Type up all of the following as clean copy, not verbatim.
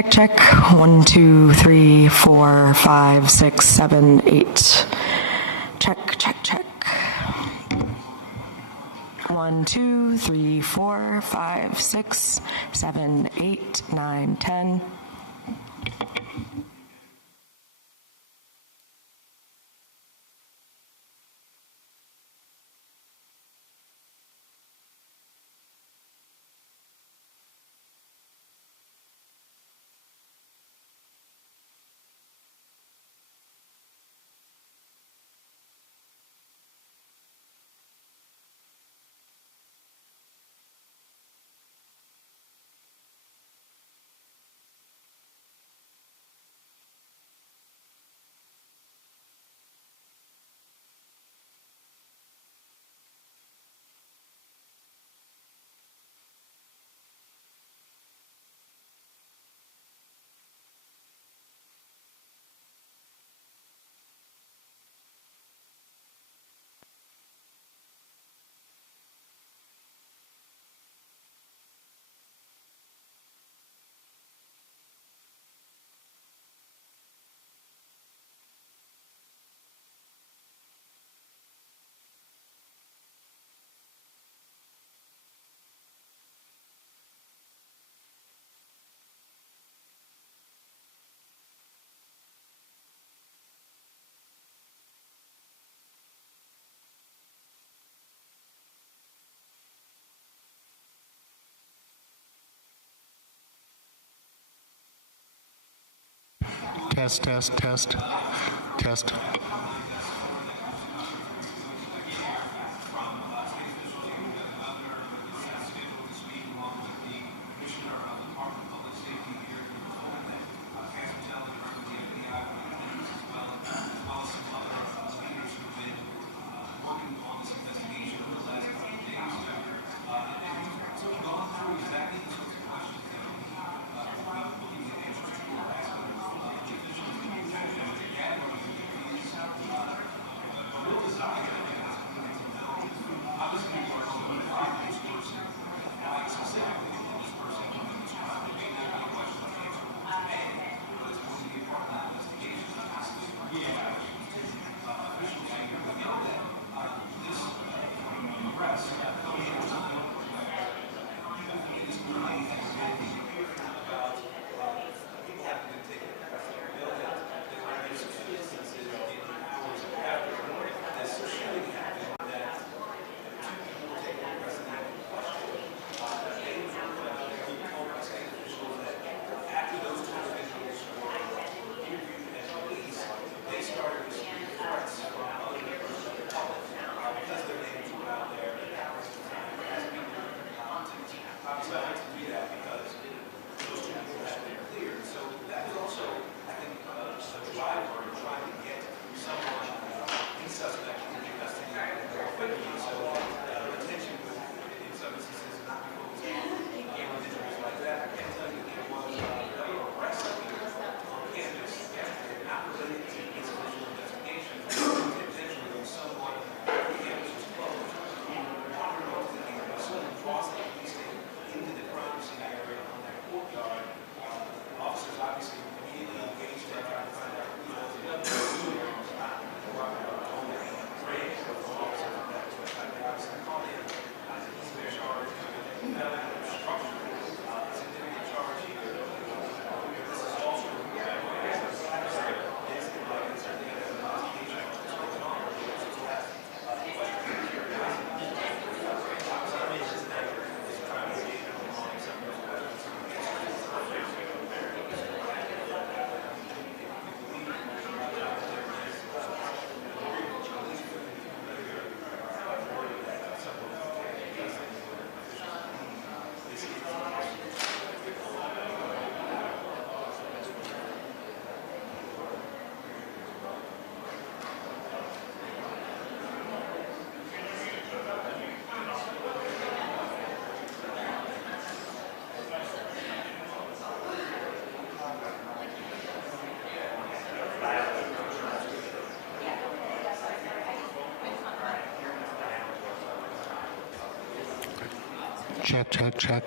Check, check. 1, 2, 3, 4, 5, 6, 7, 8. Check, check, check. 1, 2, 3, 4, 5, 6, 7, 8, 9, 10. Test, test, test, test. Check, check, check.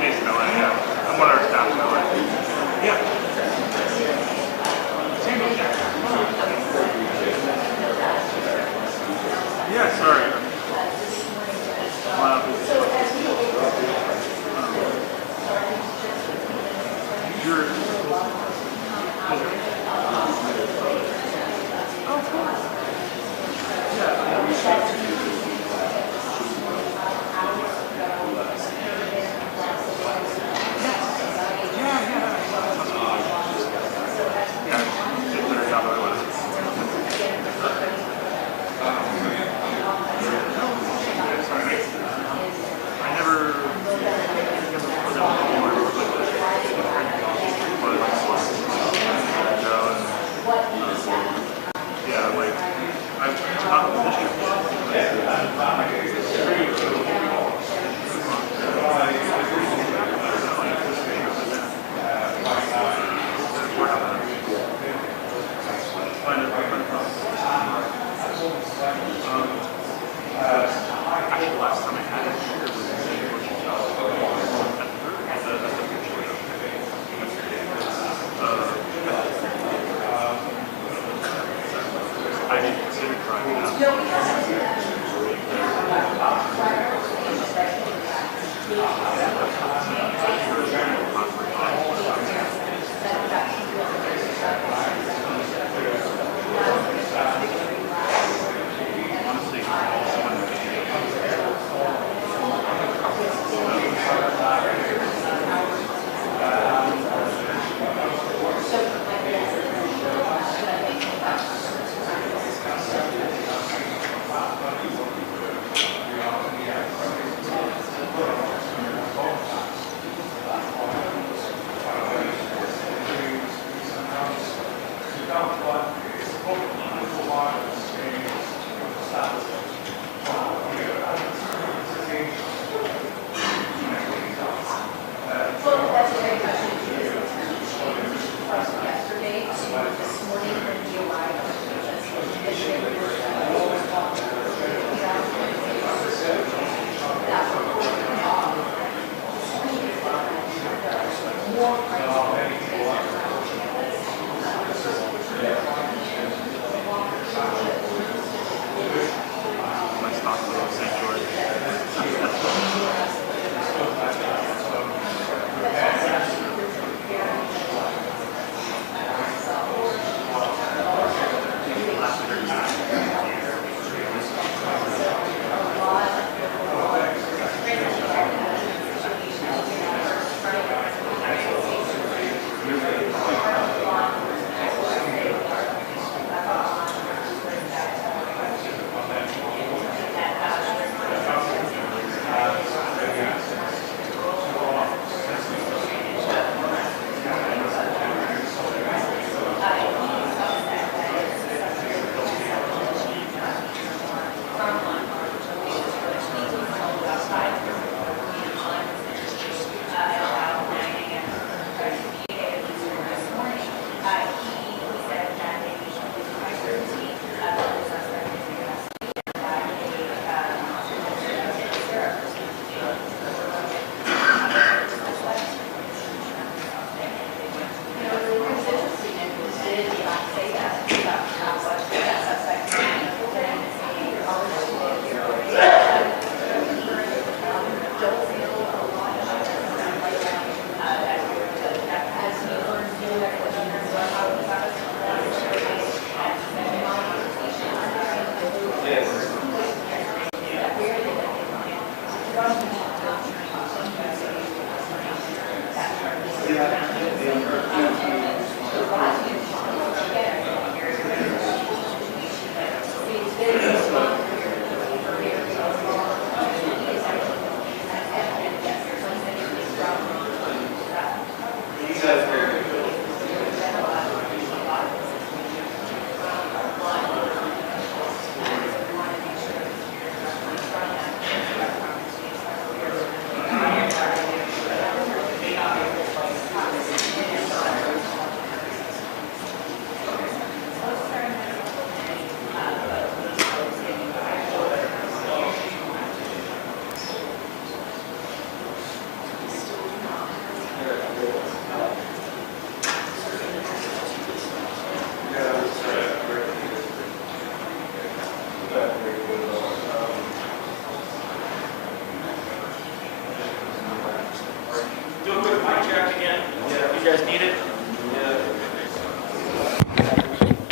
based in LA, yeah. I'm one of our staff in LA. Yeah. Yeah, sorry. Wow. You're... Oh, cool. Actually, last time I had it here was I didn't consider trying it out.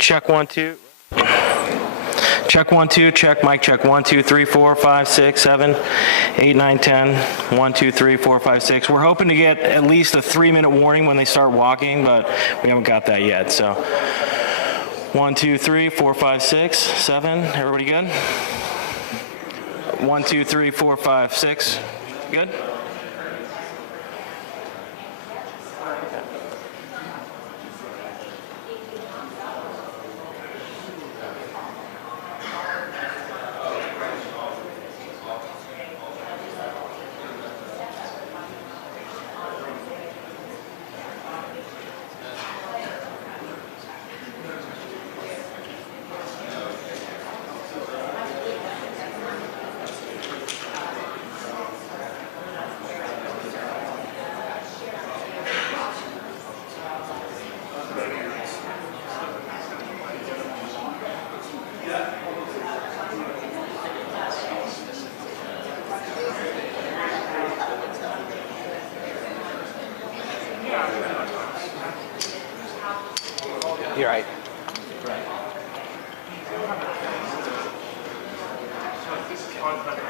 Check 1 2. Check 1 2. Check mic check 1 2 3 4 5 6 7 8 9 10 1 2 3 4 5 6. We're hoping to get at least a 3-minute warning when they start walking, but we haven't got that yet. So 1 2 3 4 5 6 7. Everybody good? 1 2 3 4 5 6. Good. You're right. This is contact.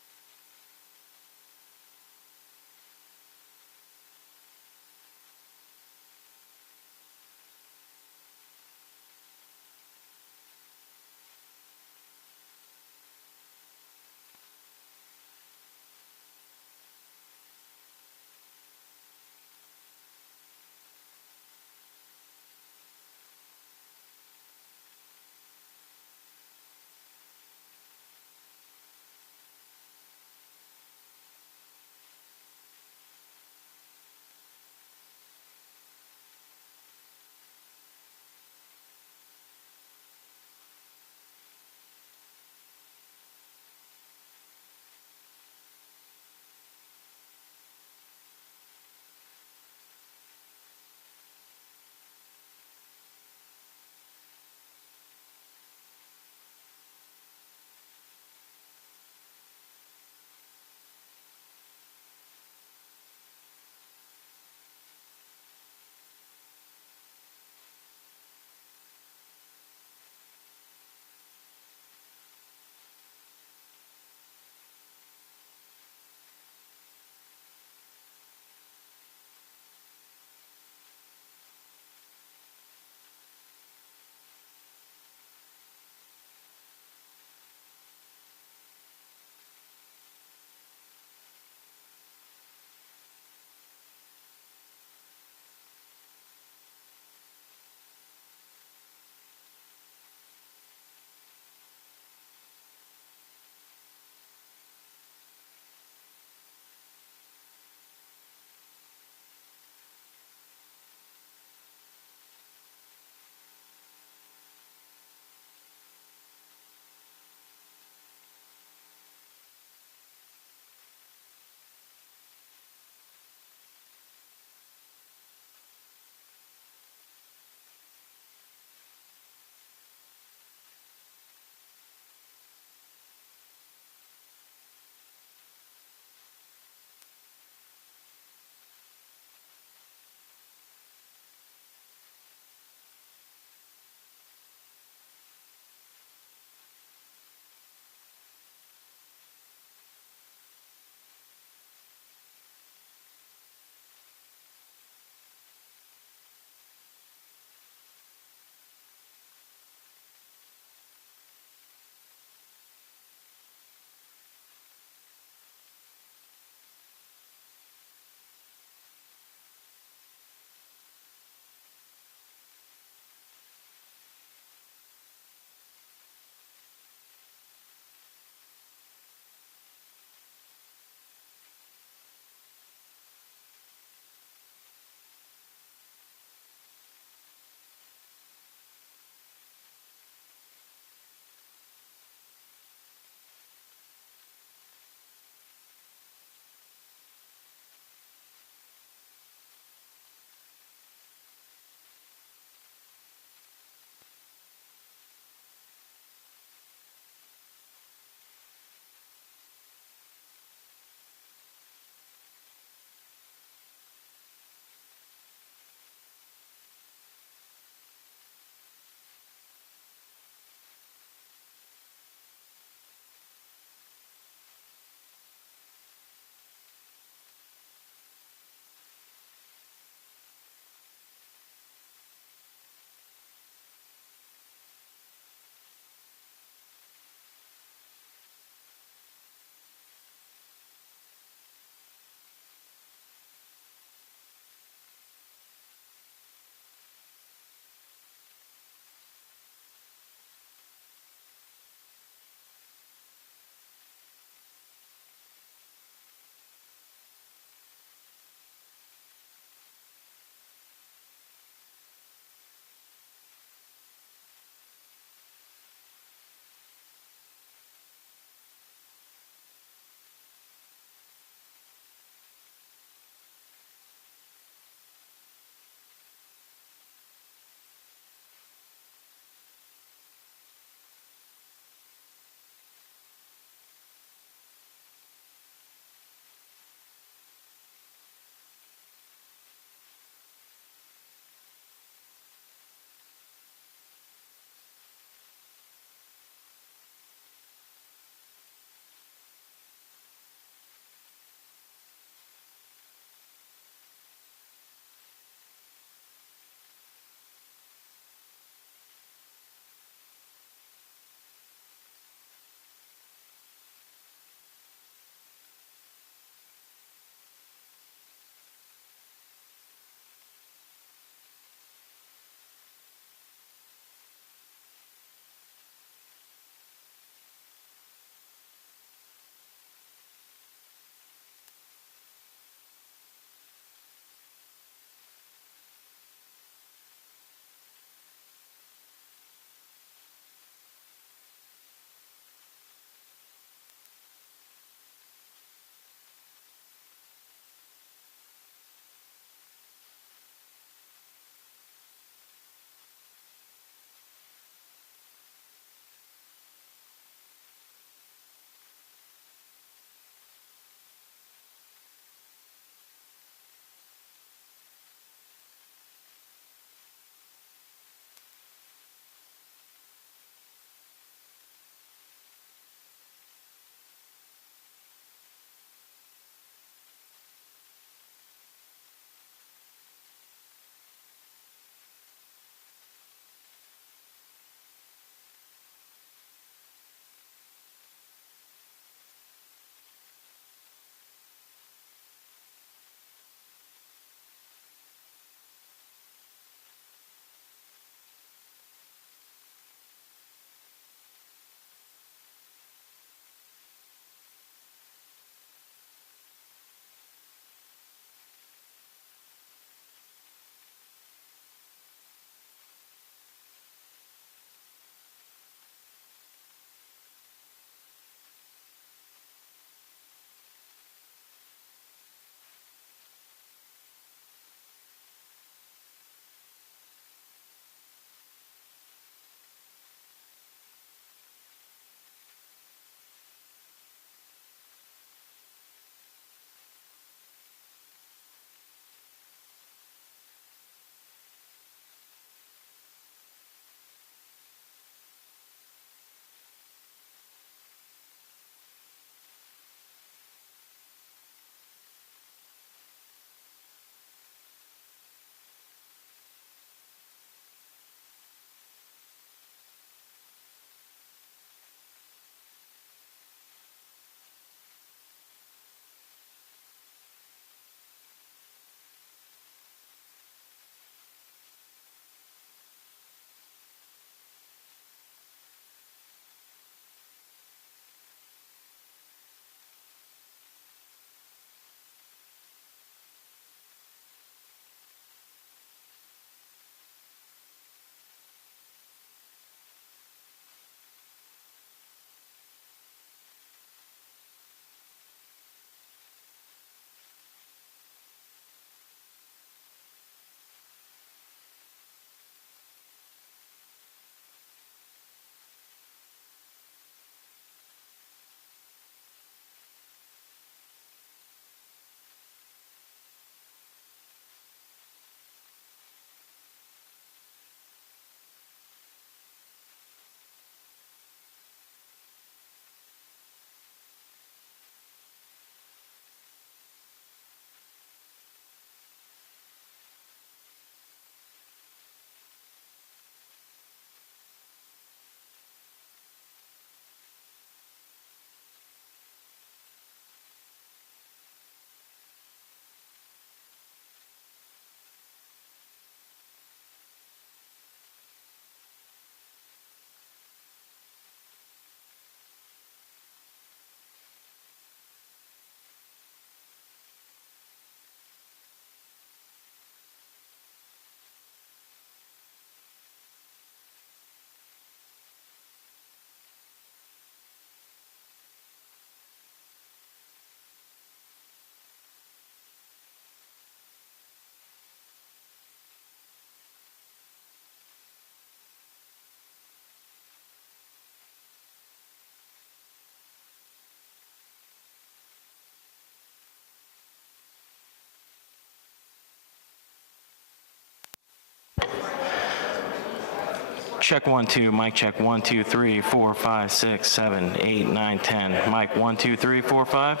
Check 1 2, mic check 1 2 3 4 5 6 7 8 9 10. Mic 1 2 3 4 5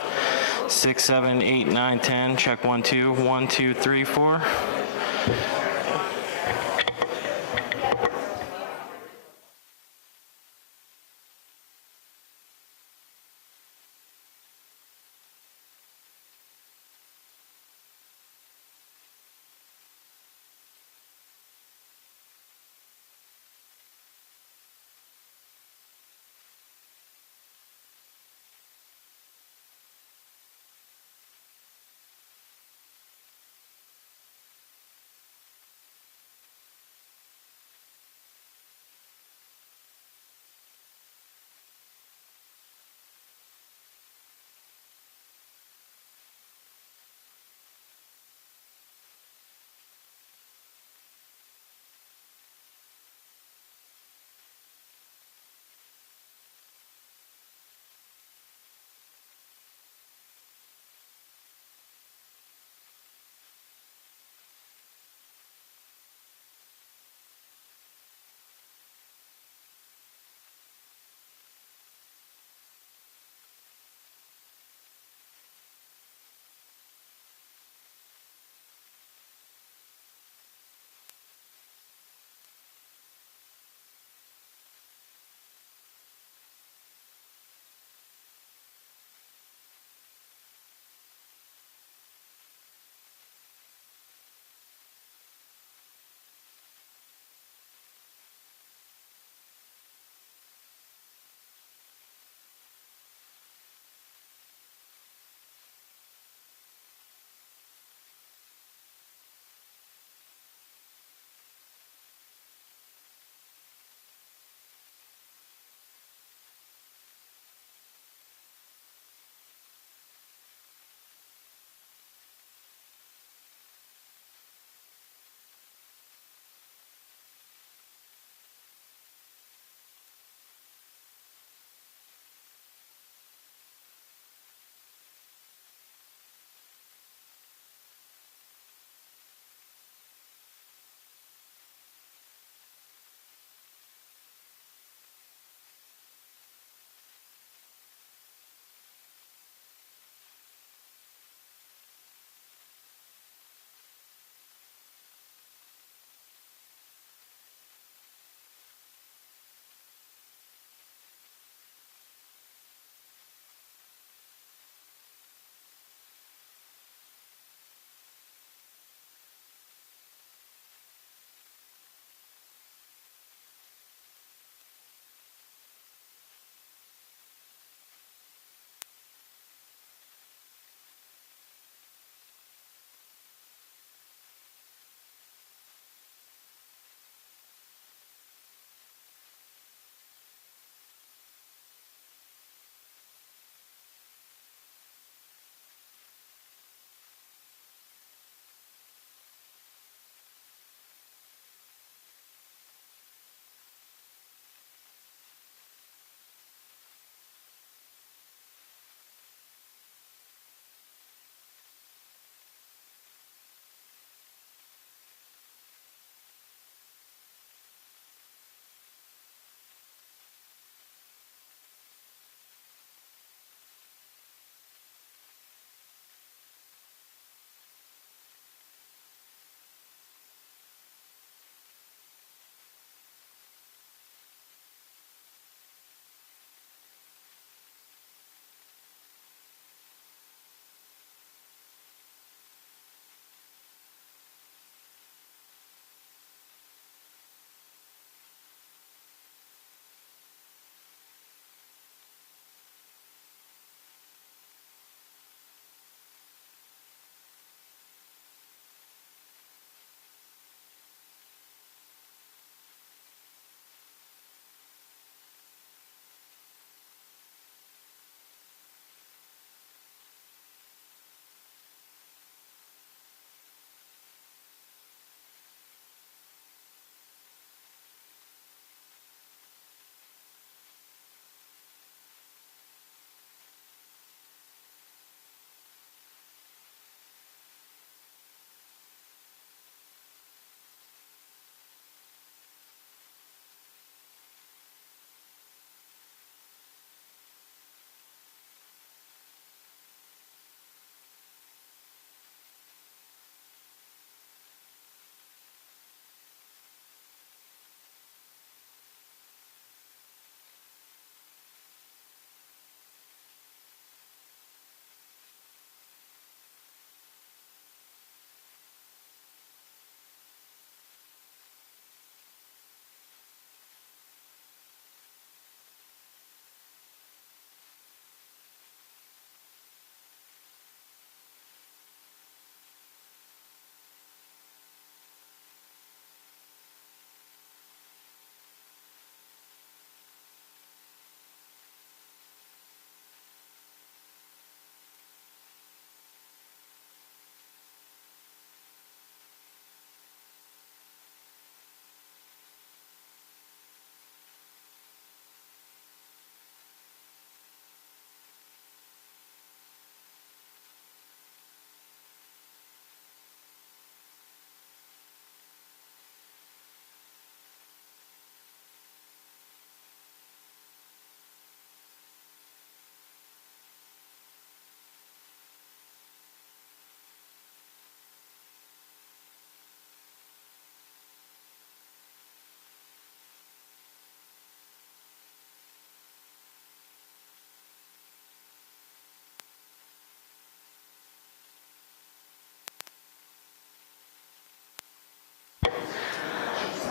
6 7 8 9 10. Check 1 2 1 2 3 4.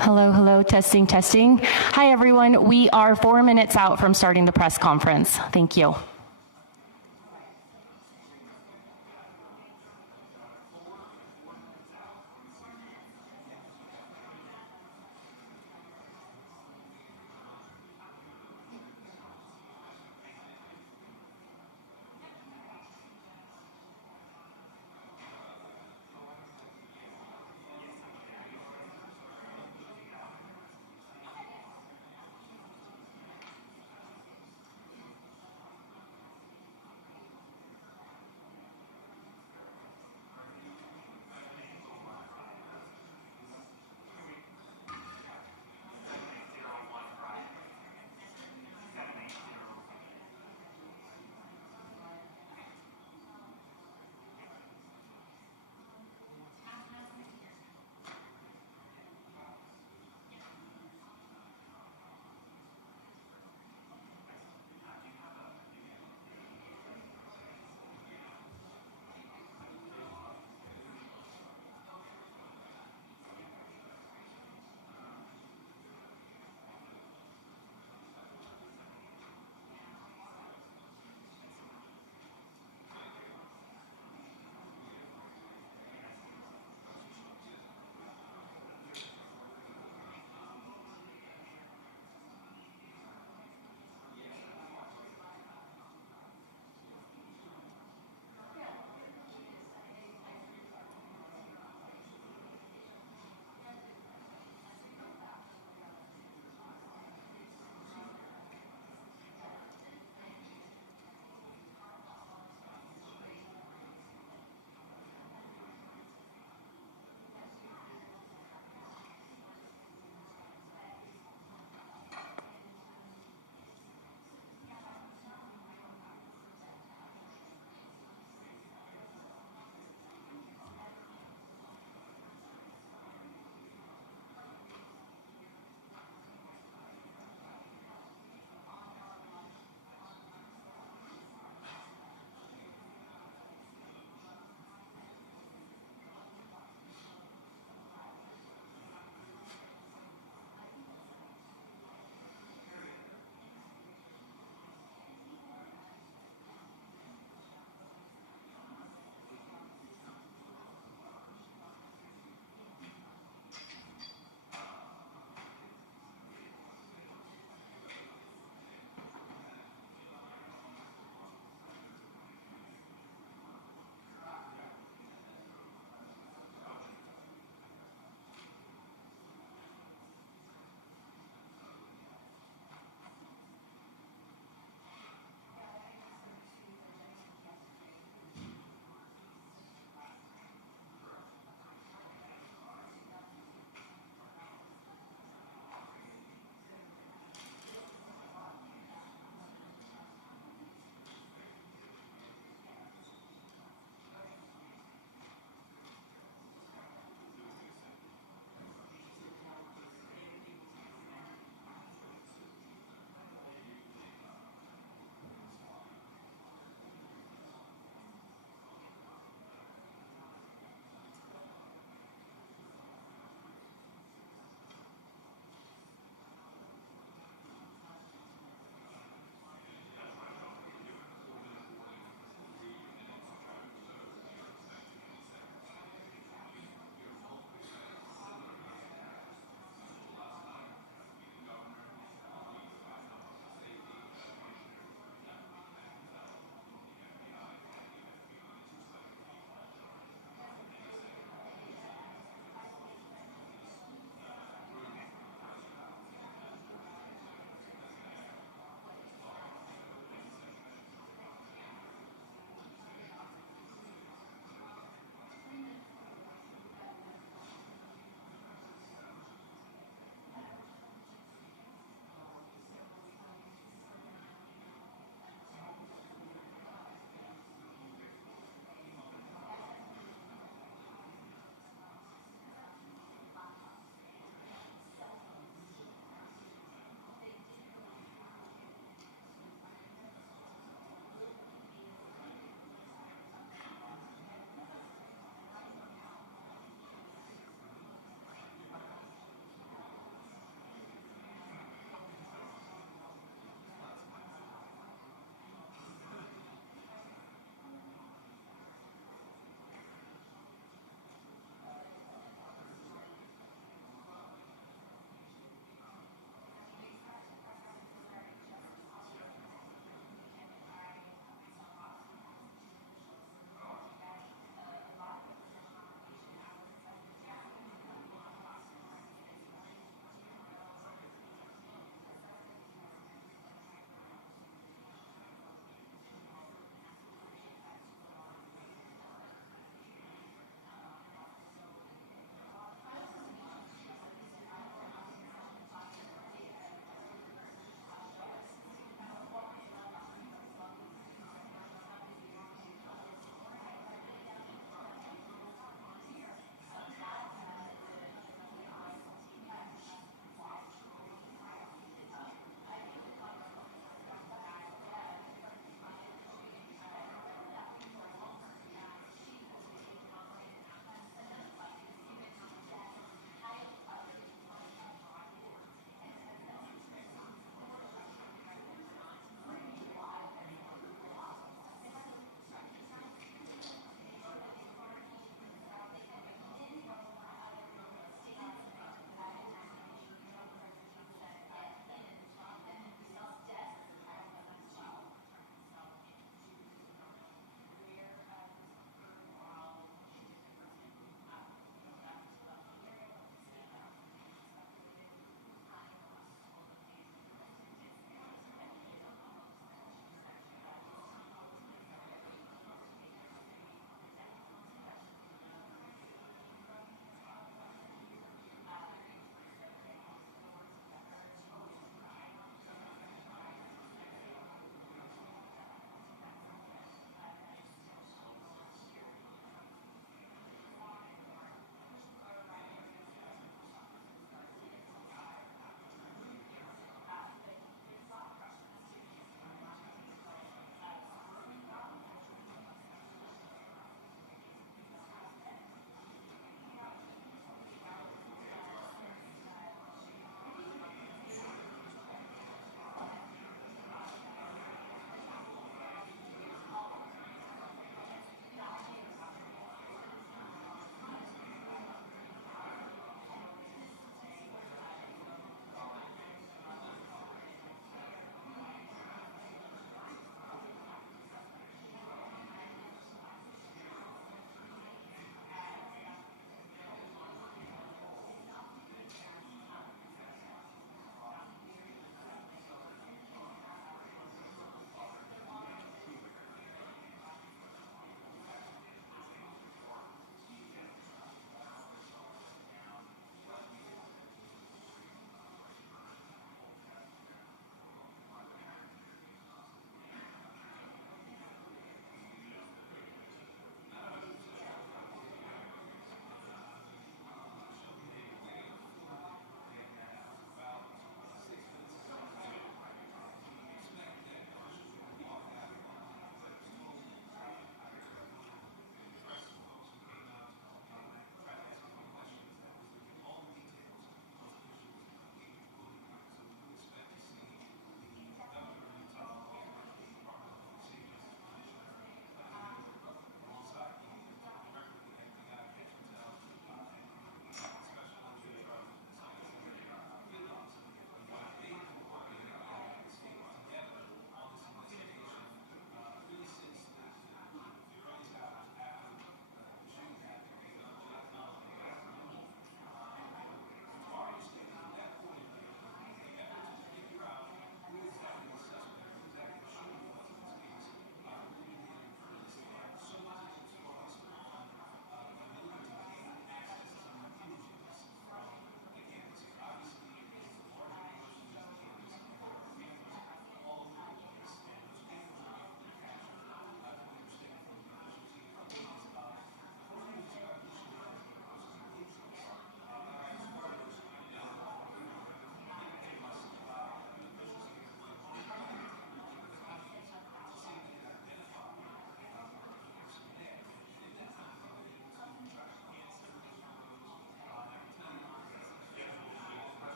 Hello, hello, testing, testing. Hi, everyone. We are 4 minutes out from starting the press conference. Thank you.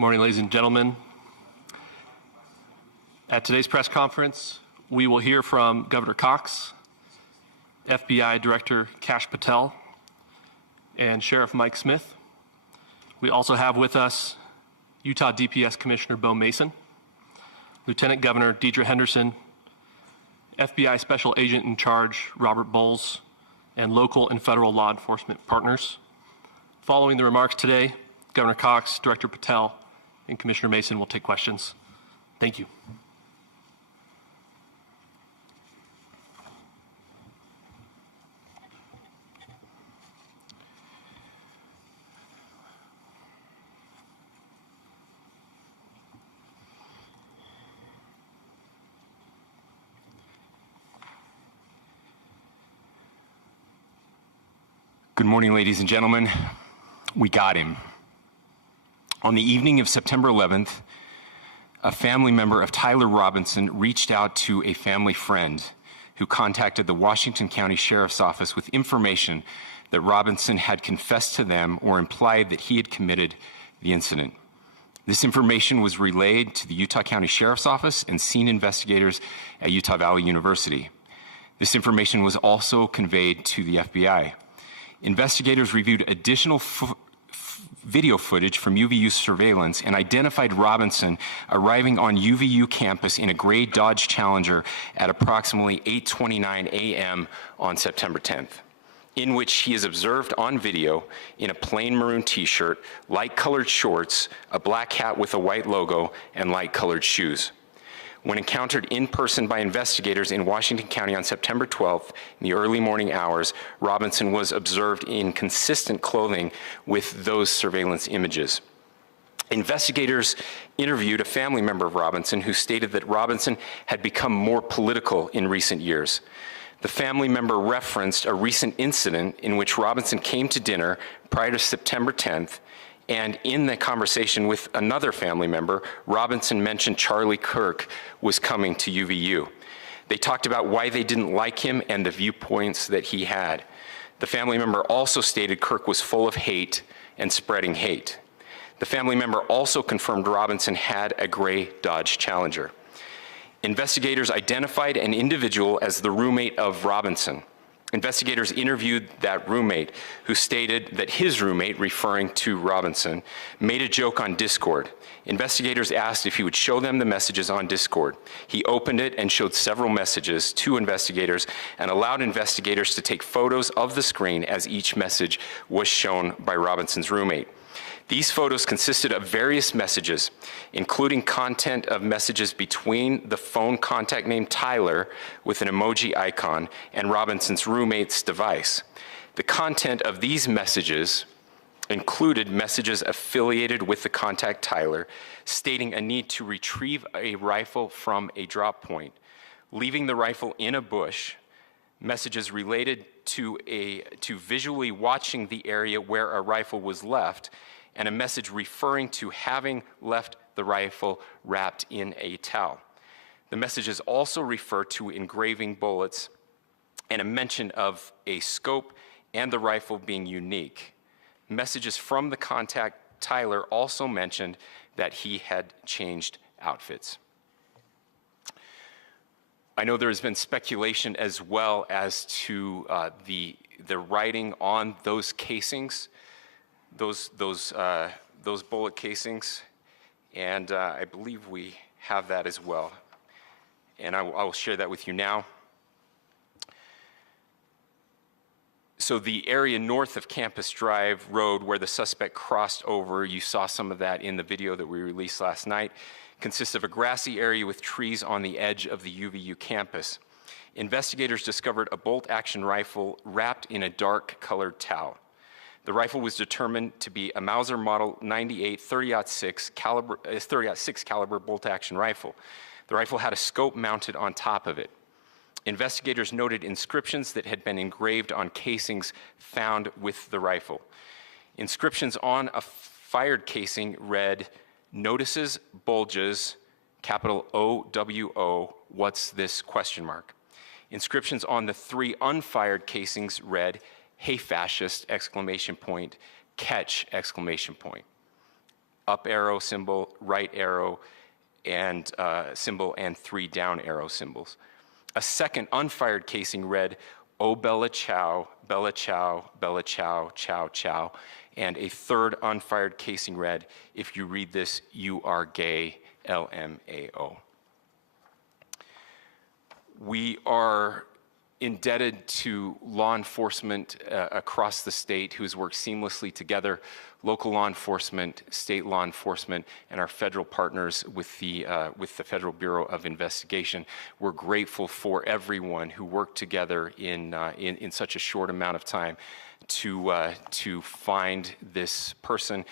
morning, ladies and gentlemen. At today's press conference, we will hear from Governor Cox, FBI Director Kash Patel, and Sheriff Mike Smith. We also have with us Utah DPS Commissioner Bo Mason, Lieutenant Governor Deidre Henderson, FBI Special Agent in Charge Robert Bowles, and local and federal law enforcement partners. Following the remarks today, Governor Cox, Director Patel, and Commissioner Mason will take questions. Thank you. Good morning, ladies and gentlemen. We got him. On the evening of September 11th, a family member of Tyler Robinson reached out to a family friend who contacted the Washington County Sheriff's Office with information that Robinson had confessed to them or implied that he had committed the incident. This information was relayed to the Utah County Sheriff's Office and scene investigators at Utah Valley University. This information was also conveyed to the FBI. Investigators reviewed additional video footage from UVU surveillance and identified Robinson arriving on UVU campus in a gray Dodge Challenger at approximately 8:29 a.m. on September 10th, in which he is observed on video in a plain maroon t-shirt, light-colored shorts, a black hat with a white logo, and light-colored shoes. When encountered in person by investigators in Washington County on September 12th, in the early morning hours, Robinson was observed in consistent clothing with those surveillance images. Investigators interviewed a family member of Robinson who stated that Robinson had become more political in recent years. The family member referenced a recent incident in which Robinson came to dinner prior to September 10th, and in the conversation with another family member, Robinson mentioned Charlie Kirk was coming to UVU. They talked about why they didn't like him and the viewpoints that he had. The family member also stated Kirk was full of hate and spreading hate. The family member also confirmed Robinson had a gray Dodge Challenger. Investigators identified an individual as the roommate of Robinson. Investigators interviewed that roommate, who stated that his roommate, referring to Robinson, made a joke on Discord. Investigators asked if he would show them the messages on Discord. He opened it and showed several messages to investigators and allowed investigators to take photos of the screen as each message was shown by Robinson's roommate. These photos consisted of various messages, including content of messages between the phone contact name Tyler with an emoji icon and Robinson's roommate's device. The content of these messages included messages affiliated with the contact Tyler, stating a need to retrieve a rifle from a drop point, leaving the rifle in a bush, messages related to visually watching the area where a rifle was left, and a message referring to having left the rifle wrapped in a towel. The messages also refer to engraving bullets and a mention of a scope and the rifle being unique. Messages from the contact Tyler also mentioned that he had changed outfits. I know there has been speculation as well as to the writing on those casings, those bullet casings, and I believe we have that as well. And I will share that with you now. So the area north of Campus Drive Road where the suspect crossed over, you saw some of that in the video that we released last night, consists of a grassy area with trees on the edge of the UVU campus. Investigators discovered a bolt-action rifle wrapped in a dark-colored towel. The rifle was determined to be a Mauser Model 98 30-06 caliber bolt-action rifle. The rifle had a scope mounted on top of it. Investigators noted inscriptions that had been engraved on casings found with the rifle. Inscriptions on a fired casing read, "Notices, bulges, capital OWO, what's this, question mark." Inscriptions on the 3 unfired casings read, "Hey fascist, exclamation point, catch, exclamation point." up arrow symbol, right arrow, and symbol, and 3 down arrow symbols. A second unfired casing read, "Oh Bella Chow, Bella Chow, Bella Chow, Chow Chow," and a third unfired casing read, "If you read this, you are gay, LMAO." We are indebted to law enforcement across the state who's worked seamlessly together, local law enforcement, state law enforcement, and our federal partners with the Federal Bureau of Investigation. We're grateful for everyone who worked together in such a short amount of time to find this person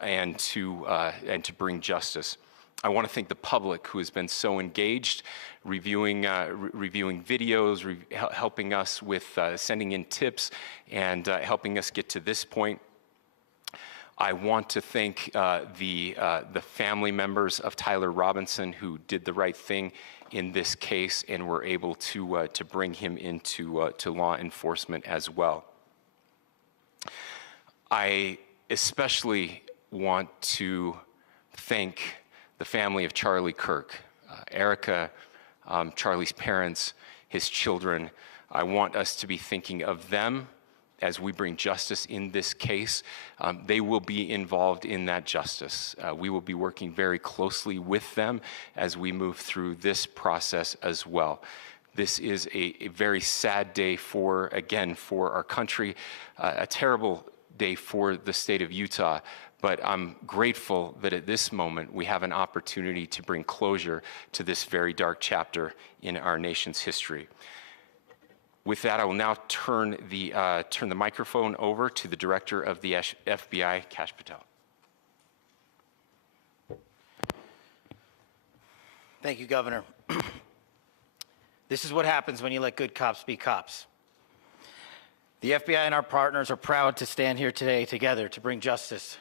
and to bring justice. I want to thank the public who has been so engaged, reviewing videos, helping us with sending in tips, and helping us get to this point. I want to thank the family members of Tyler Robinson who did the right thing in this case and were able to bring him into to law enforcement as well. I especially want to thank the family of Charlie Kirk, Erica, Charlie's parents, his children. I want us to be thinking of them as we bring justice in this case. They will be involved in that justice. We will be working very closely with them as we move through this process as well. This is a very sad day for our country, a terrible day for the state of Utah. But I'm grateful that at this moment we have an opportunity to bring closure to this very dark chapter in our nation's history. With that, I will now turn the microphone over to the Director of the FBI, Kash Patel. Thank you, Governor. This is what happens when you let good cops be cops. The FBI and our partners are proud to stand here today together to bring justice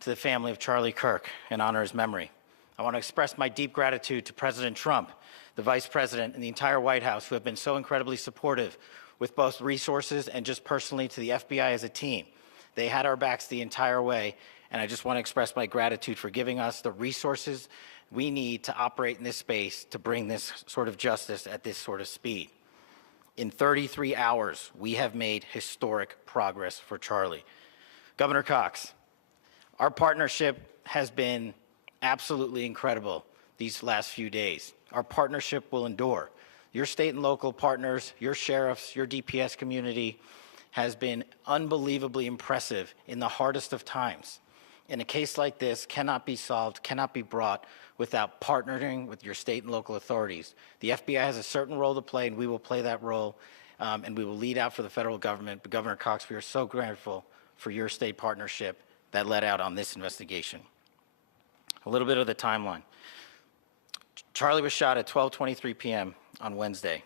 to the family of Charlie Kirk and honor his memory. I want to express my deep gratitude to President Trump, the Vice President, and the entire White House who have been so incredibly supportive with both resources and just personally to the FBI as a team. They had our backs the entire way, and I just want to express my gratitude for giving us the resources we need to operate in this space to bring this sort of justice at this sort of speed. In 33 hours, we have made historic progress for Charlie. Governor Cox, our partnership has been absolutely incredible these last few days. Our partnership will endure. Your state and local partners, your sheriffs, your DPS community has been unbelievably impressive in the hardest of times. And a case like this cannot be solved, cannot be brought without partnering with your state and local authorities. The FBI has a certain role to play, and we will play that role, and we will lead out for the federal government. But Governor Cox, we are so grateful for your state partnership that led out on this investigation. A little bit of the timeline. Charlie was shot at 12:23 p.m. on Wednesday.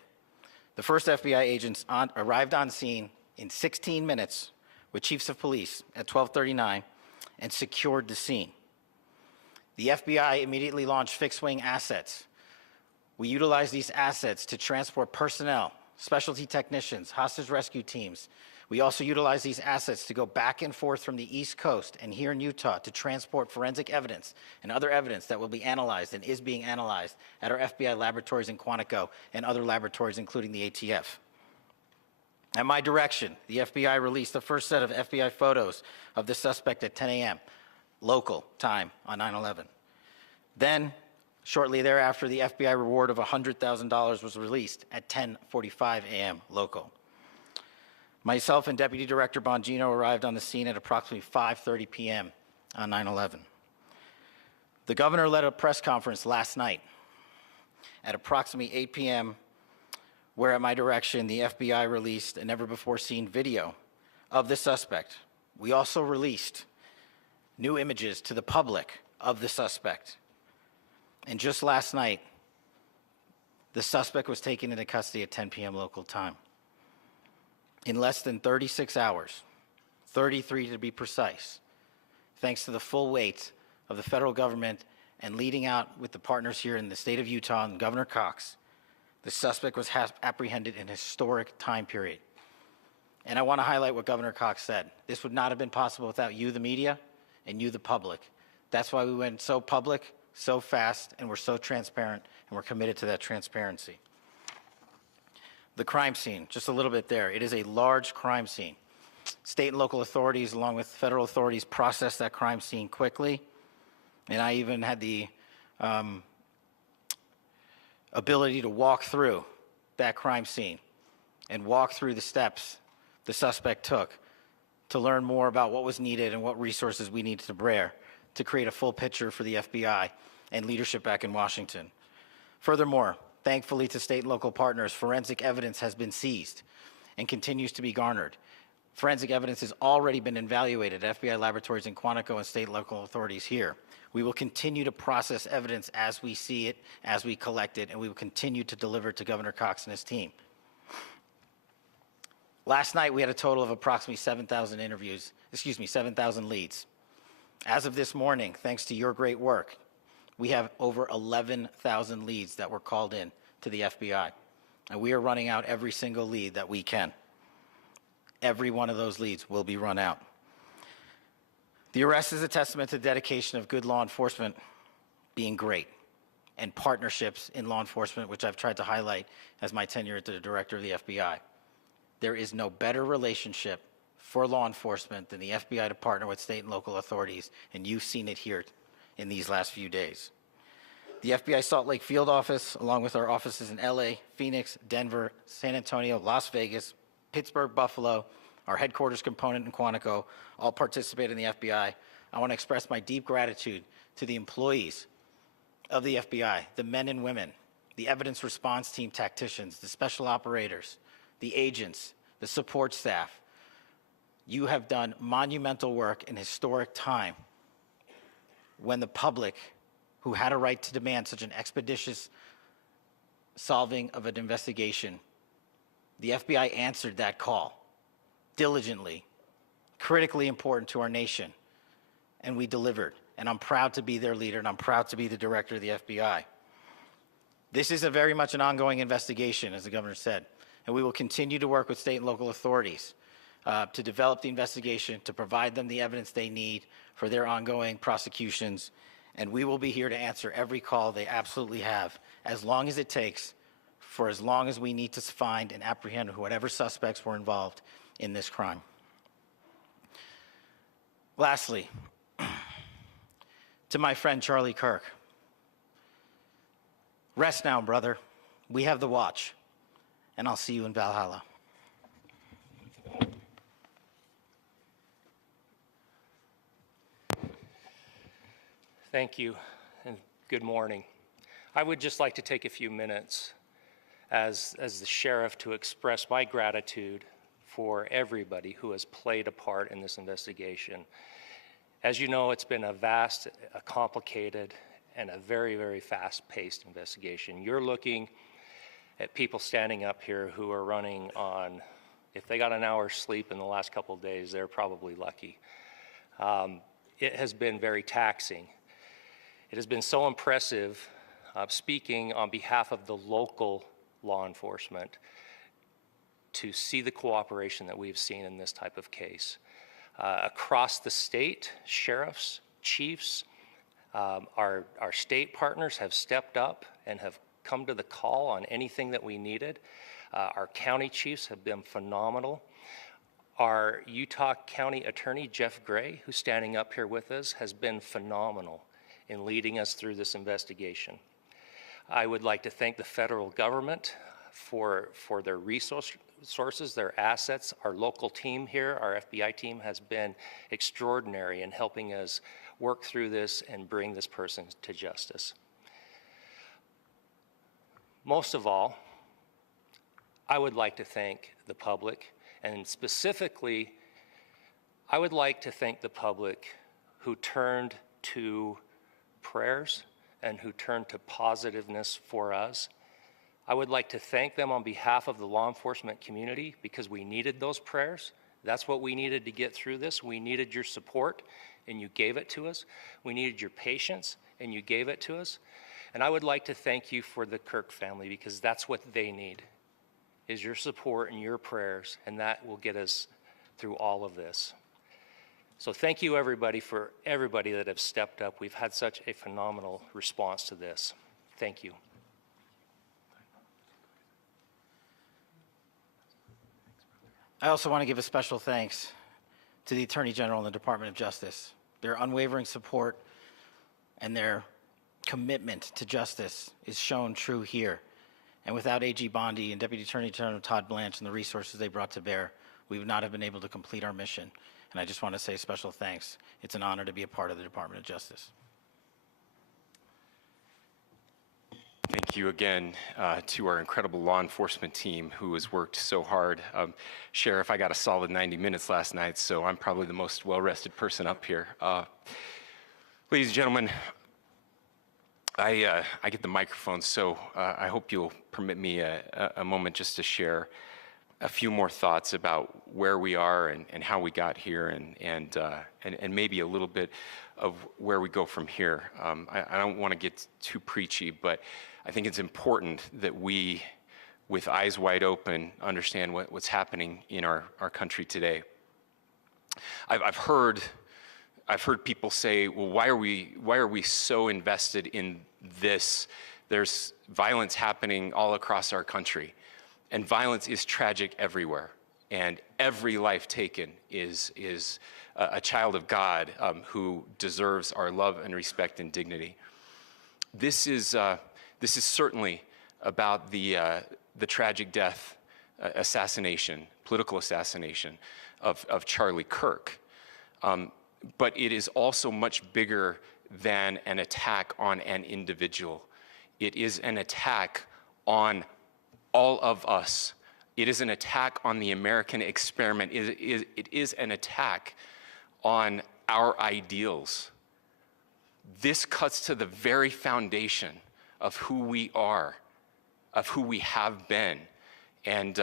The first FBI agents arrived on scene in 16 minutes with chiefs of police at 12:39 and secured the scene. The FBI immediately launched fixed-wing assets. We utilized these assets to transport personnel, specialty technicians, hostage rescue teams. We also utilized these assets to go back and forth from the East Coast and here in Utah to transport forensic evidence and other evidence that will be analyzed and is being analyzed at our FBI laboratories in Quantico and other laboratories, including the ATF. At my direction, the FBI released the first set of FBI photos of the suspect at 10 a.m. local time on 9/11. Then, shortly thereafter, the FBI reward of $100,000 was released at 10:45 a.m. local. Myself and Deputy Director Bongino arrived on the scene at approximately 5:30 p.m. on 9/11. The governor led a press conference last night at approximately 8 p.m., where at my direction, the FBI released a never-before-seen video of the suspect. We also released new images to the public of the suspect. And just last night, the suspect was taken into custody at 10 p.m. local time. In less than 36 hours, 33 to be precise, thanks to the full weight of the federal government and leading out with the partners here in the state of Utah and Governor Cox, the suspect was apprehended in a historic time period. And I want to highlight what Governor Cox said. This would not have been possible without you, the media, and you, the public. That's why we went so public, so fast, and we're so transparent, and we're committed to that transparency. The crime scene, just a little bit there. It is a large crime scene. State and local authorities, along with federal authorities, process that crime scene quickly. And I even had the ability to walk through that crime scene and walk through the steps the suspect took to learn more about what was needed and what resources we needed to bear to create a full picture for the FBI and leadership back in Washington. Furthermore, thankfully to state and local partners, forensic evidence has been seized and continues to be garnered. Forensic evidence has already been evaluated at FBI laboratories in Quantico and state and local authorities here. We will continue to process evidence as we see it, as we collect it, and we will continue to deliver to Governor Cox and his team. Last night, we had a total of approximately 7,000 leads. As of this morning, thanks to your great work, we have over 11,000 leads that were called in to the FBI. And we are running out every single lead that we can. Every one of those leads will be run out. The arrest is a testament to the dedication of good law enforcement being great and partnerships in law enforcement, which I've tried to highlight as my tenure as the director of the FBI. There is no better relationship for law enforcement than the FBI to partner with state and local authorities, and you've seen it here in these last few days. The FBI Salt Lake field office, along with our offices in LA, Phoenix, Denver, San Antonio, Las Vegas, Pittsburgh, Buffalo, our headquarters component in Quantico, all participate in the FBI. I want to express my deep gratitude to the employees of the FBI, the men and women, the evidence response team tacticians, the special operators, the agents, the support staff. You have done monumental work in historic time when the public, who had a right to demand such an expeditious solving of an investigation, the FBI answered that call diligently, critically important to our nation, and we delivered. And I'm proud to be their leader, and I'm proud to be the director of the FBI. This is very much an ongoing investigation, as the governor said, and we will continue to work with state and local authorities to develop the investigation, to provide them the evidence they need for their ongoing prosecutions, and we will be here to answer every call they absolutely have, as long as it takes, for as long as we need to find and apprehend whatever suspects were involved in this crime. Lastly, to my friend Charlie Kirk, rest now, brother. We have the watch, and I'll see you in Valhalla. Thank you, and good morning. I would just like to take a few minutes as the sheriff to express my gratitude for everybody who has played a part in this investigation. As you know, it's been a vast, a complicated, and a very, very fast-paced investigation. You're looking at people standing up here who are running on, if they got an hour's sleep in the last couple of days, they're probably lucky. It has been very taxing. It has been so impressive, speaking on behalf of the local law enforcement, to see the cooperation that we've seen in this type of case. Across the state, sheriffs, chiefs, our state partners have stepped up and have come to the call on anything that we needed. Our county chiefs have been phenomenal. Our Utah County Attorney, Jeff Gray, who's standing up here with us, has been phenomenal in leading us through this investigation. I would like to thank the federal government for their resources, their assets. Our local team here, our FBI team, has been extraordinary in helping us work through this and bring this person to justice. Most of all, I would like to thank the public, and specifically, I would like to thank the public who turned to prayers and who turned to positiveness for us. I would like to thank them on behalf of the law enforcement community, because we needed those prayers. That's what we needed to get through this. We needed your support, and you gave it to us. We needed your patience, and you gave it to us. And I would like to thank you for the Kirk family, because that's what they need, is your support and your prayers, and that will get us through all of this. So thank you everybody for everybody that have stepped up. We've had such a phenomenal response to this. Thank you. I also want to give a special thanks to the Attorney General and the Department of Justice. Their unwavering support and their commitment to justice is shown true here. And without AG Bondi and Deputy Attorney General Todd Blanche and the resources they brought to bear, we would not have been able to complete our mission. And I just want to say special thanks. It's an honor to be a part of the Department of Justice. Thank you again to our incredible law enforcement team who has worked so hard. Sheriff, I got a solid 90 minutes last night, so I'm probably the most well-rested person up here. Ladies and gentlemen, I get the microphone, so I hope you'll permit me a moment just to share a few more thoughts about where we are and how we got here and maybe a little bit of where we go from here. I don't want to get too preachy, but I think it's important that we, with eyes wide open, understand what's happening in our country today. I've heard people say, well, why are we so invested in this? There's violence happening all across our country, and violence is tragic everywhere. And every life taken is a child of God who deserves our love and respect and dignity. This is certainly about the tragic death, political assassination of Charlie Kirk. But it is also much bigger than an attack on an individual. It is an attack on all of us. It is an attack on the American experiment. It is an attack on our ideals. This cuts to the very foundation of who we are, of who we have been, and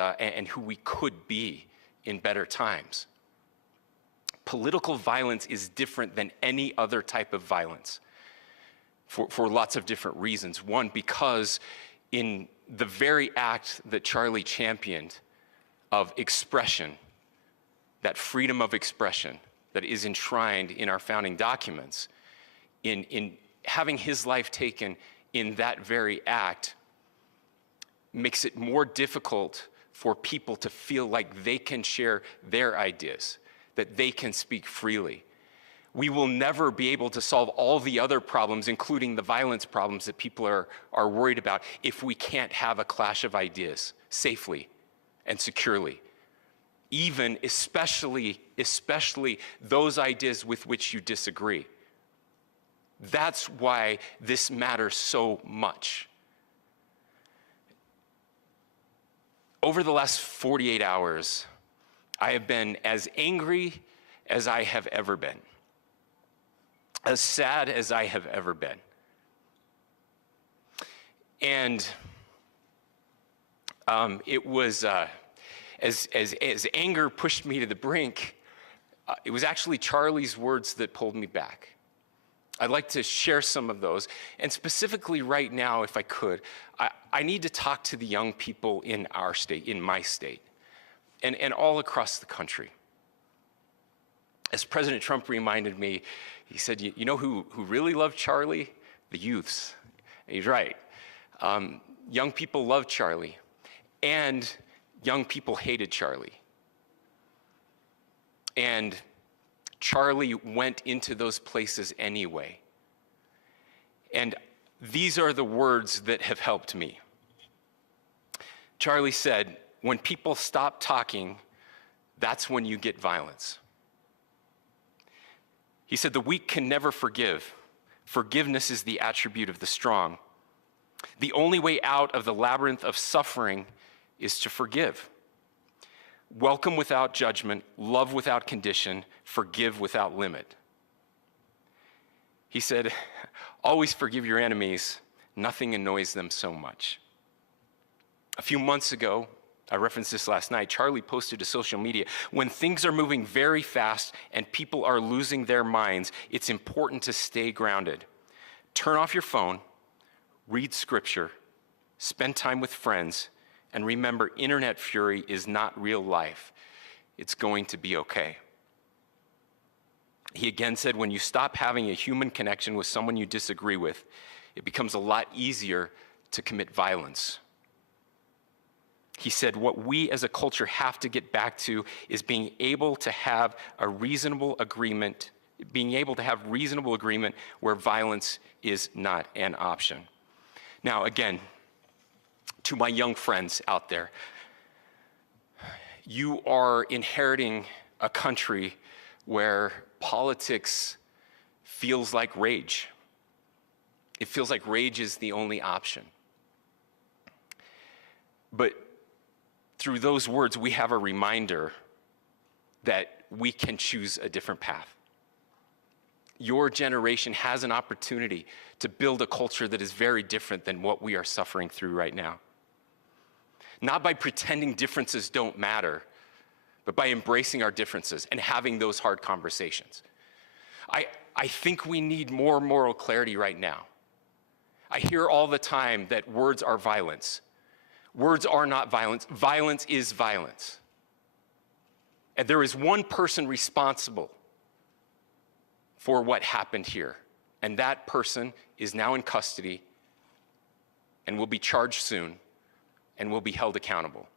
who we could be in better times. Political violence is different than any other type of violence for lots of different reasons. One, because in the very act that Charlie championed of expression, that freedom of expression that is enshrined in our founding documents, in having his life taken in that very act, makes it more difficult for people to feel like they can share their ideas, that they can speak freely. We will never be able to solve all the other problems, including the violence problems that people are worried about, if we can't have a clash of ideas safely and securely. Even, especially those ideas with which you disagree. That's why this matters so much. Over the last 48 hours, I have been as angry as I have ever been, as sad as I have ever been. And it was, as anger pushed me to the brink, it was actually Charlie's words that pulled me back. I'd like to share some of those. And specifically right now, if I could, I need to talk to the young people in our state, in my state, and all across the country. As President Trump reminded me, he said, you know who really loved Charlie? The youths. And he's right. Young people loved Charlie, and young people hated Charlie. And Charlie went into those places anyway. And these are the words that have helped me. Charlie said, when people stop talking, that's when you get violence. He said, the weak can never forgive. Forgiveness is the attribute of the strong. The only way out of the labyrinth of suffering is to forgive. Welcome without judgment, love without condition, forgive without limit. He said, always forgive your enemies. Nothing annoys them so much. A few months ago, I referenced this last night, Charlie posted to social media, when things are moving very fast and people are losing their minds, it's important to stay grounded. Turn off your phone, read scripture, spend time with friends, and remember, internet fury is not real life. It's going to be okay. He again said, when you stop having a human connection with someone you disagree with, it becomes a lot easier to commit violence. He said, what we as a culture have to get back to is being able to have a reasonable agreement, where violence is not an option. Now, again, to my young friends out there, you are inheriting a country where politics feels like rage. It feels like rage is the only option. But through those words, we have a reminder that we can choose a different path. Your generation has an opportunity to build a culture that is very different than what we are suffering through right now. Not by pretending differences don't matter, but by embracing our differences and having those hard conversations. I think we need more moral clarity right now. I hear all the time that words are violence. Words are not violence. Violence is violence. And there is one person responsible for what happened here. And that person is now in custody and will be charged soon and will be held accountable.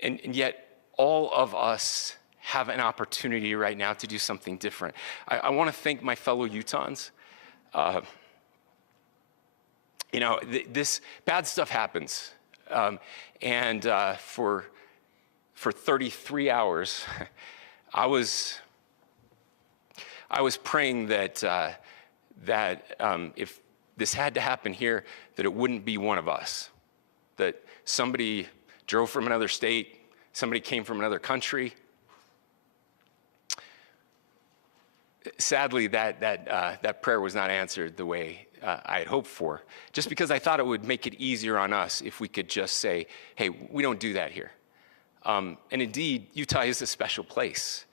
And yet, all of us have an opportunity right now to do something different. I want to thank my fellow Utahns. This bad stuff happens. For 33 hours, I was praying that if this had to happen here, that it wouldn't be one of us. That somebody drove from another state, somebody came from another country. Sadly, that prayer was not answered the way I had hoped for, just because I thought it would make it easier on us if we could just say, hey, we don't do that here. And indeed, Utah is a special place.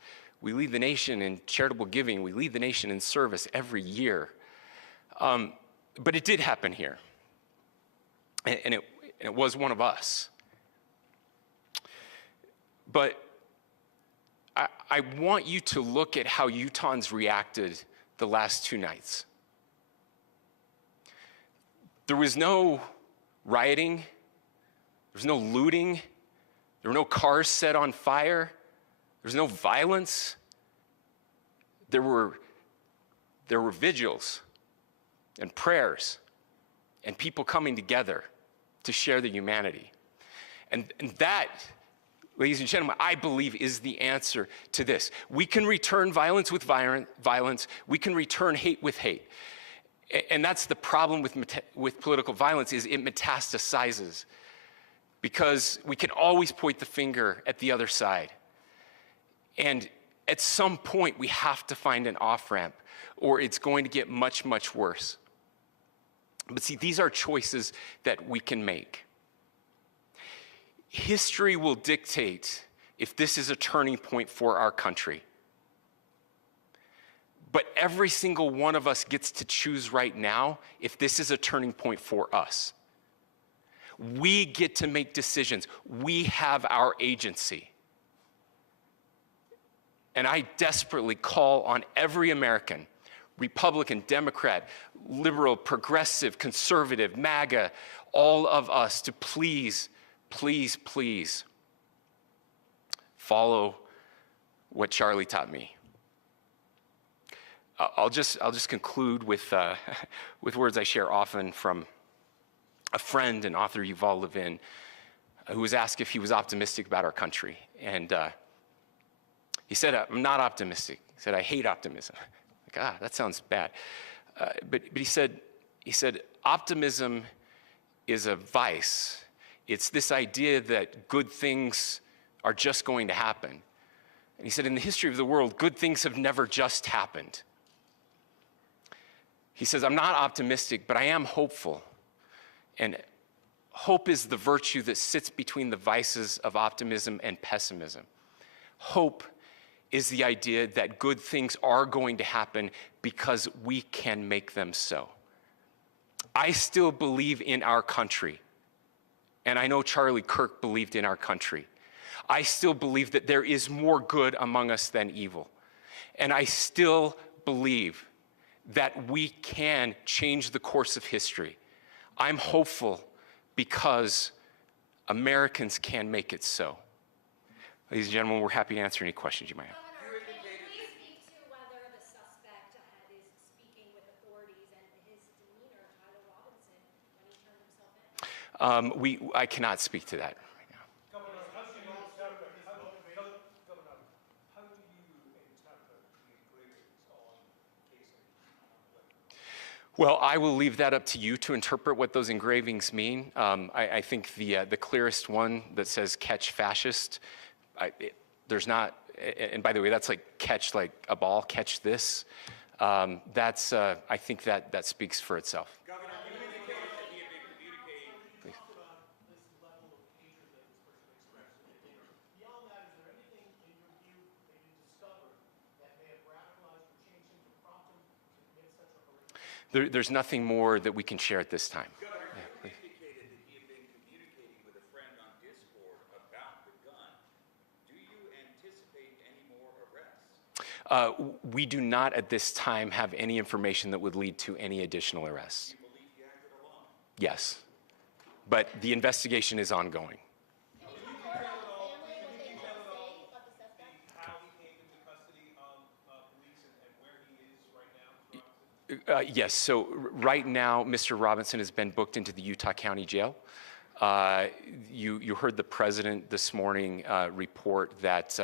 We lead the nation in charitable giving. We lead the nation in service every year. But it did happen here. And it was one of us. But I want you to look at how Utahns reacted the last 2 nights. There was no rioting. There was no looting. There were no cars set on fire. There was no violence. There were vigils and prayers and people coming together to share the humanity. And that, ladies and gentlemen, I believe is the answer to this. We can return violence with violence. We can return hate with hate. And that's the problem with political violence, is it metastasizes. Because we can always point the finger at the other side. And at some point, we have to find an off-ramp, or it's going to get much, much worse. But see, these are choices that we can make. History will dictate if this is a turning point for our country. But every single one of us gets to choose right now if this is a turning point for us. We get to make decisions. We have our agency. And I desperately call on every American, Republican, Democrat, liberal, progressive, conservative, MAGA, all of us to please, please, please follow what Charlie taught me. I'll just conclude with words I share often from a friend and author Yuval Levin, who was asked if he was optimistic about our country. And he said, I'm not optimistic. He said, I hate optimism. Like, that sounds bad. But he said, optimism is a vice. It's this idea that good things are just going to happen. And he said, in the history of the world, good things have never just happened. He says, I'm not optimistic, but I am hopeful. And hope is the virtue that sits between the vices of optimism and pessimism. Hope is the idea that good things are going to happen because we can make them so. I still believe in our country. And I know Charlie Kirk believed in our country. I still believe that there is more good among us than evil. And I still believe that we can change the course of history. I'm hopeful because Americans can make it so. Ladies and gentlemen, we're happy to answer any questions you might have. Governor, can you speak to whether the suspect is speaking with authorities and his demeanor, Tyler Robinson, when he turned himself in? I cannot speak to that right now. Governor, how do you interpret the engravings on casing? Well, I will leave that up to you to interpret what those engravings mean. I think the clearest one that says "catch fascist," there's not, and by the way, that's like catch like a ball, catch this. I think that speaks for itself. Governor, you indicated that he had been communicating. Please. Talk about this level of hatred that this person expressed in the dinner. Beyond that, is there anything in your view that you discovered that may have radicalized or changed him to prompt him to commit such a horrific? There's nothing more that we can share at this time. Governor, you indicated that he had been communicating with a friend on Discord about the gun. Do you anticipate any more arrests? We do not at this time have any information that would lead to any additional arrests. Do you believe he acted alone? Yes, but the investigation is ongoing. How he came into custody of police and where he is right now? Yes, so right now, Mr. Robinson has been booked into the Utah County Jail. You heard the president this morning report that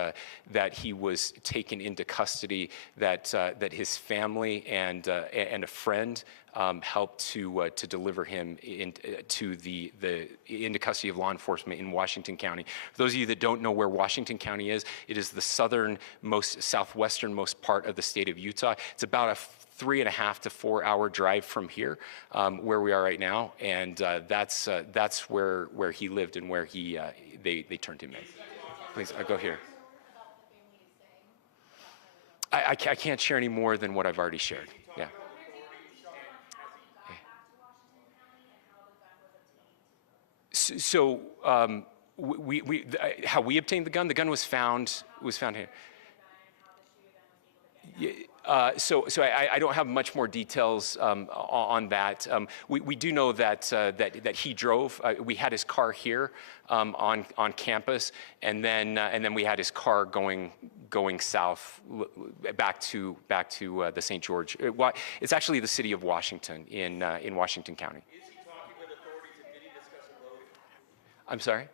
he was taken into custody, that his family and a friend helped to deliver him into custody of law enforcement in Washington County. For those of you that don't know where Washington County is, it is the southwesternmost part of the state of Utah. It's about a 3.5 to 4 hour drive from here, where we are right now, and that's where he lived and where they turned him in. Please, go here. I can't share any more than what I've already shared. Yeah. So how we obtained the gun? The gun was found here. So I don't have much more details on that. We do know that he drove. We had his car here on campus, and then we had his car going south back to the St. George. It's actually the city of Washington in Washington County. Is he talking with authorities and did he discuss a motive? I'm sorry?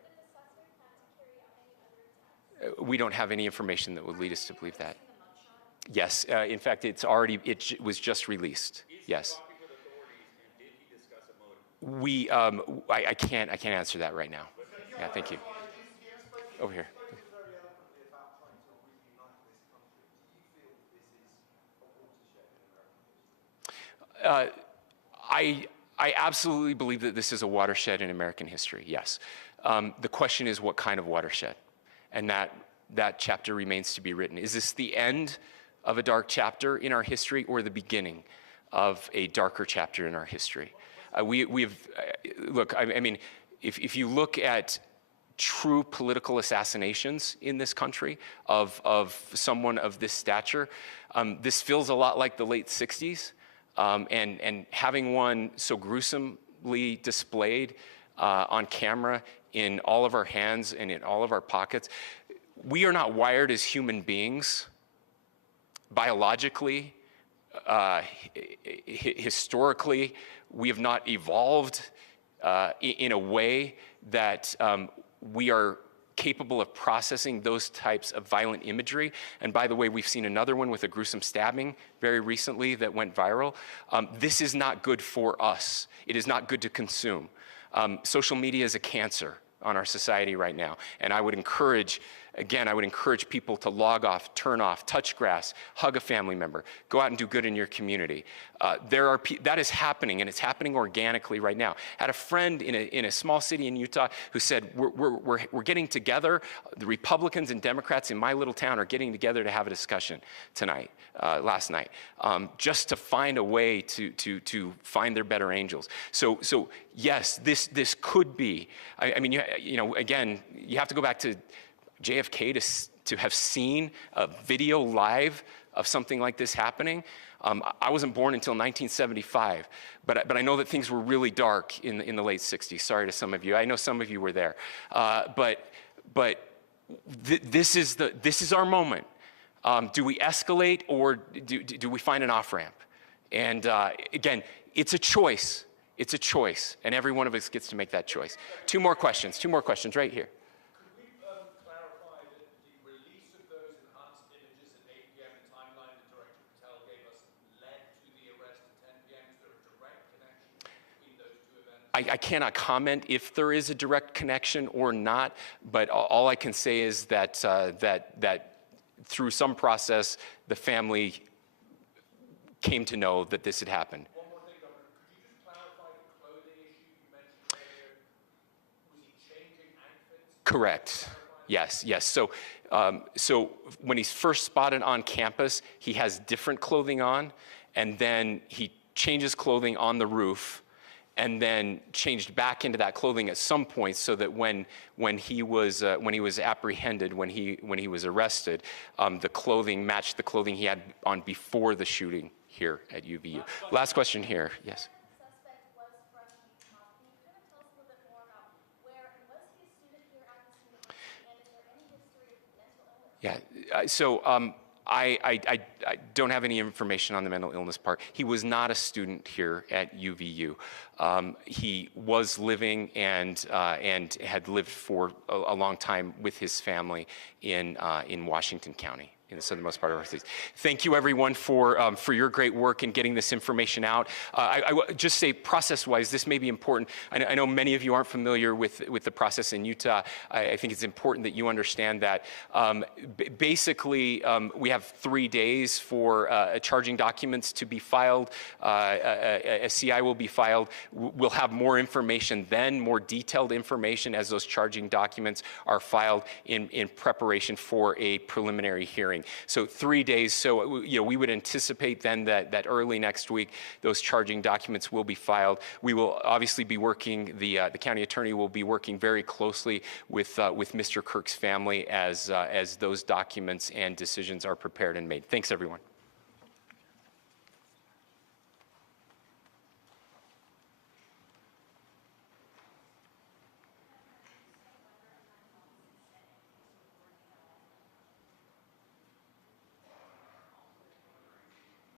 We don't have any information that would lead us to believe that. Yes, in fact, it was just released. Yes. Talking with authorities and did he discuss a motive? I can't answer that right now. Yeah, thank you. Over here. I absolutely believe that this is a watershed in American history, yes. The question is what kind of watershed? And that chapter remains to be written. Is this the end of a dark chapter in our history or the beginning of a darker chapter in our history? Look, I mean, if you look at true political assassinations in this country of someone of this stature, this feels a lot like the late 60s. And having one so gruesomely displayed on camera in all of our hands and in all of our pockets, we are not wired as human beings biologically, historically. We have not evolved in a way that we are capable of processing those types of violent imagery. And by the way, we've seen another one with a gruesome stabbing very recently that went viral. This is not good for us. It is not good to consume. Social media is a cancer on our society right now. And I would encourage people to log off, turn off, touch grass, hug a family member, go out and do good in your community. That is happening, and it's happening organically right now. I had a friend in a small city in Utah who said, we're getting together, the Republicans and Democrats in my little town are getting together to have a discussion last night, just to find a way to find their better angels. So yes, this could be, I mean, again, you have to go back to JFK to have seen a video live of something like this happening. I wasn't born until 1975, but I know that things were really dark in the late 60s. Sorry to some of you. I know some of you were there. This is our moment. Do we escalate, or do we find an off-ramp? And again, it's a choice. It's a choice, and every one of us gets to make that choice. Two more questions right here. Could we clarify that the release of those enhanced images at 8 p.m., the timeline that Director Patel gave us, led to the arrest at 10 p.m.? Is there a direct connection between those two events? I cannot comment if there is a direct connection or not, but all I can say is that through some process, the family came to know that this had happened. One more thing, Governor. Could you just clarify the clothing issue you mentioned earlier? Was he changing outfits? Correct. Yes. So when he's first spotted on campus, he has different clothing on, and then he changes clothing on the roof, and then changed back into that clothing at some point, so that when he was apprehended, when he was arrested, the clothing matched the clothing he had on before the shooting here at UVU. Last question here. Yes. Suspect was from Utah. Can you kind of tell us a little bit more about where, and was he a student here at this university, and is there any history of mental illness? Yeah. So I don't have any information on the mental illness part. He was not a student here at UVU. He was living and had lived for a long time with his family in Washington County, in the southernmost part of our state. Thank you, everyone, for your great work in getting this information out. I would just say, process-wise, this may be important. I know many of you aren't familiar with the process in Utah. I think it's important that you understand that. Basically, we have 3 days for charging documents to be filed. A CI will be filed. We'll have more information then, more detailed information as those charging documents are filed in preparation for a preliminary hearing. So 3 days. So we would anticipate then that early next week those charging documents will be filed. We will obviously be working. The county attorney will be working very closely with Mr. Kirk's family as those documents and decisions are prepared and made. Thanks, everyone.